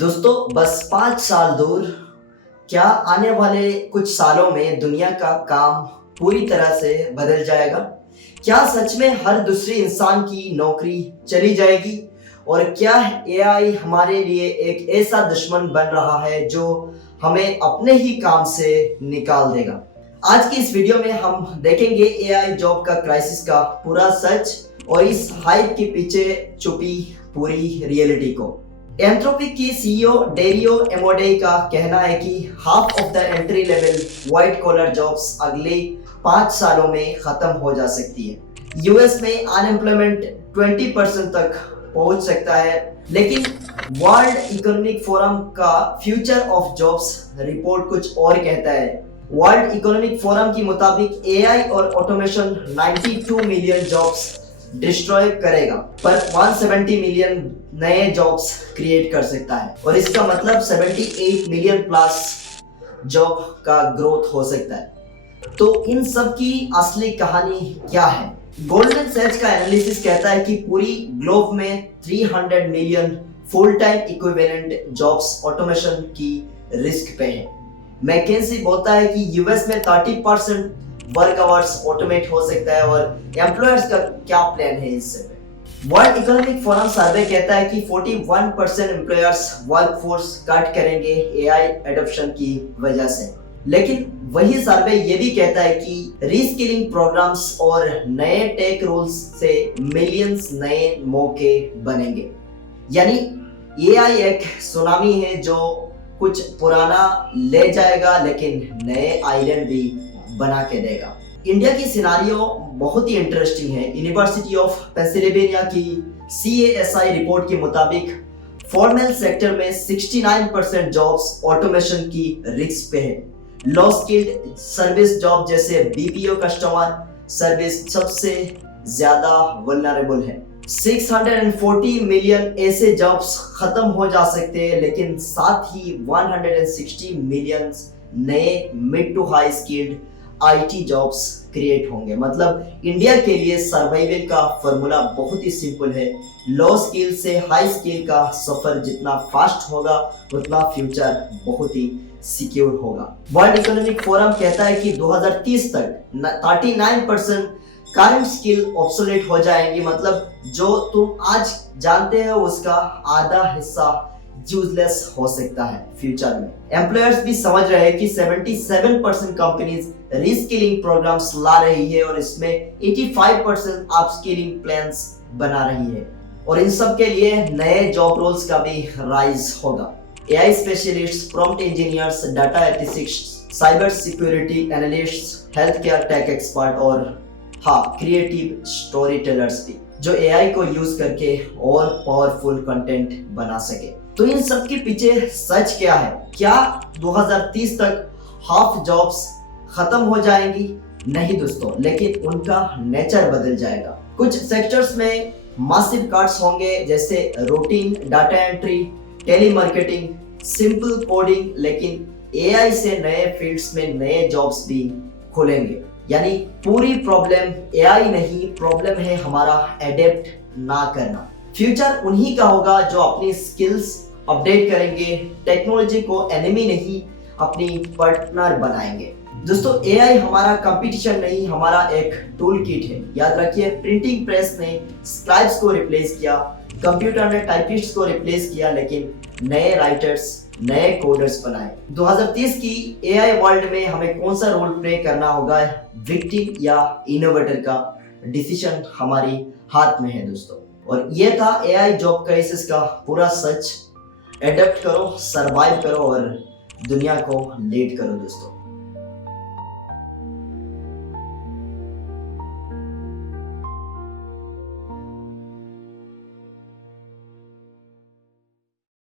दोस्तों बस 5 साल दूर, क्या आने वाले कुछ सालों में दुनिया का काम पूरी तरह से बदल जाएगा? क्या सच में हर दूसरे इंसान की नौकरी चली जाएगी? और क्या एआई हमारे लिए एक ऐसा दुश्मन बन रहा है जो हमें अपने ही काम से निकाल देगा? आज की इस वीडियो में हम देखेंगे एआई जॉब का क्राइसिस का पूरा सच और इस हाइप के पीछे छुपी पूरी रियलिटी को। एंथ्रोपिक की सीईओ डेरियो एमोडे का कहना है कि half of the entry level white collar jobs अगले 5 सालों में खत्म हो जा सकती है। यूएस में अनएम्प्लॉयमेंट 20% तक पहुंच सकता है, लेकिन वर्ल्ड इकोनॉमिक फोरम का फ्यूचर ऑफ जॉब्स रिपोर्ट कुछ और कहता है। वर्ल्ड इकोनॉमिक फोरम के मुताबिक एआई और ऑटोमेशन 92 मिलियन जॉब्स डिस्ट्रॉय करेगा, पर 170 मिलियन नए जॉब्स क्रिएट कर सकता है और इसका मतलब 78 मिलियन प्लस जॉब का ग्रोथ हो सकता है। तो इन सब की असली कहानी क्या है? गोल्डमैन सैच्स का एनालिसिस कहता है कि पूरी ग्लोब में 300 million full time equivalent jobs automation की रिस्क पे है। मैकेंजी बोलता है कि यूएस में 30% वर्क आवर्स ऑटोमेट हो सकता है और एम्प्लॉयर्स का क्या प्लान है इससे? वर्ल्ड इकोनॉमिक फोरम सर्वे कहता है कि 41% एम्प्लॉयर्स वर्कफोर्स कट करेंगे एआई एडॉप्शन की वजह से। लेकिन वही सर्वे ये भी कहता है कि रीस्किलिंग प्रोग्राम्स और नए टेक रूल्स से मिलियंस नए मौके बनेंगे। यानी एआई एक सुनामी है जो कुछ पुराना ले जाएगा लेकिन नए आइलैंड भी बना के देगा। इंडिया की सिनारियो बहुत ही इंटरेस्टिंग है। यूनिवर्सिटी ऑफ पेंसिल्वेनिया की CASI रिपोर्ट के मुताबिक फॉर्मल सेक्टर में 69% जॉब्स ऑटोमेशन की रिस्क पे है। लो स्किल्ड सर्विस जॉब जैसे BPO कस्टमर सर्विस सबसे ज्यादा वल्नरेबल है। 640 मिलियन ऐसे जॉब्स खत्म हो जा सकते हैं, लेकिन साथ ही 160 मिलियन नए mid to high skilled IT jobs create होंगे। मतलब इंडिया के लिए सर्वाइवल का फॉर्मूला बहुत ही सिंपल है। लो स्किल से हाई स्किल का सफर जितना फास्ट होगा उतना फ्यूचर बहुत ही सिक्योर होगा। वर्ल्ड इकोनॉमिक फोरम कहता है कि 2030 तक 39% करंट स्किल ऑब्सोलेट हो जाएंगी। मतलब जो तुम आज जानते हो उसका आधा हिस्सा यूजलेस हो सकता है फ्यूचर में। एम्प्लॉयर्स भी समझ रहे हैं कि 77% कंपनीज रीस्किलिंग प्रोग्राम्स ला रही है और इसमें 85% अपस्किलिंग प्लान्स बना रही है और इन सब के लिए नए जॉब रोल्स का भी राइज होगा। AI specialist, prompt engineers, data ethics, cyber security analysts, health care tech expert और क्रिएटिव स्टोरी टेलर्स भी, जो एआई को यूज करके और पावरफुल कंटेंट बना सके। तो इन सब के पीछे सच क्या है? क्या 2030 तक हाफ जॉब्स खत्म हो जाएंगी? नहीं दोस्तों, लेकिन उनका नेचर बदल जाएगा। कुछ सेक्टर्स में मासिव कट्स होंगे जैसे routine data entry, telemarketing, simple coding, लेकिन एआई से नए फील्ड्स में नए जॉब्स भी खुलेंगे। यानी पूरी प्रॉब्लम एआई नहीं, प्रॉब्लम है हमारा एडेप्ट ना करना। फ्यूचर उन्हीं का होगा जो अपनी स्किल्स अपडेट करेंगे, टेक्नोलॉजी को एनिमी नहीं अपनी पार्टनर बनाएंगे। दोस्तों एआई हमारा कंपटीशन नहीं, हमारा एक टूल किट है। याद रखिए, प्रिंटिंग प्रेस ने स्क्राइब्स को रिप्लेस किया, कंप्यूटर ने टाइपिस्ट्स को रिप्लेस किया, लेकिन नए राइटर्स, नए कोडर्स बनाए। 2030 की एआई वर्ल्ड में हमें कौन सा रोल प्ले करना होगा, विक्टिम या इनोवेटर का डिसीजन हमारी हाथ में है दोस्तों। और ये था एआई जॉब क्राइसिस का पूरा सच। एडप्ट करो, सरवाइव करो और दुनिया को लीड करो दोस्तों।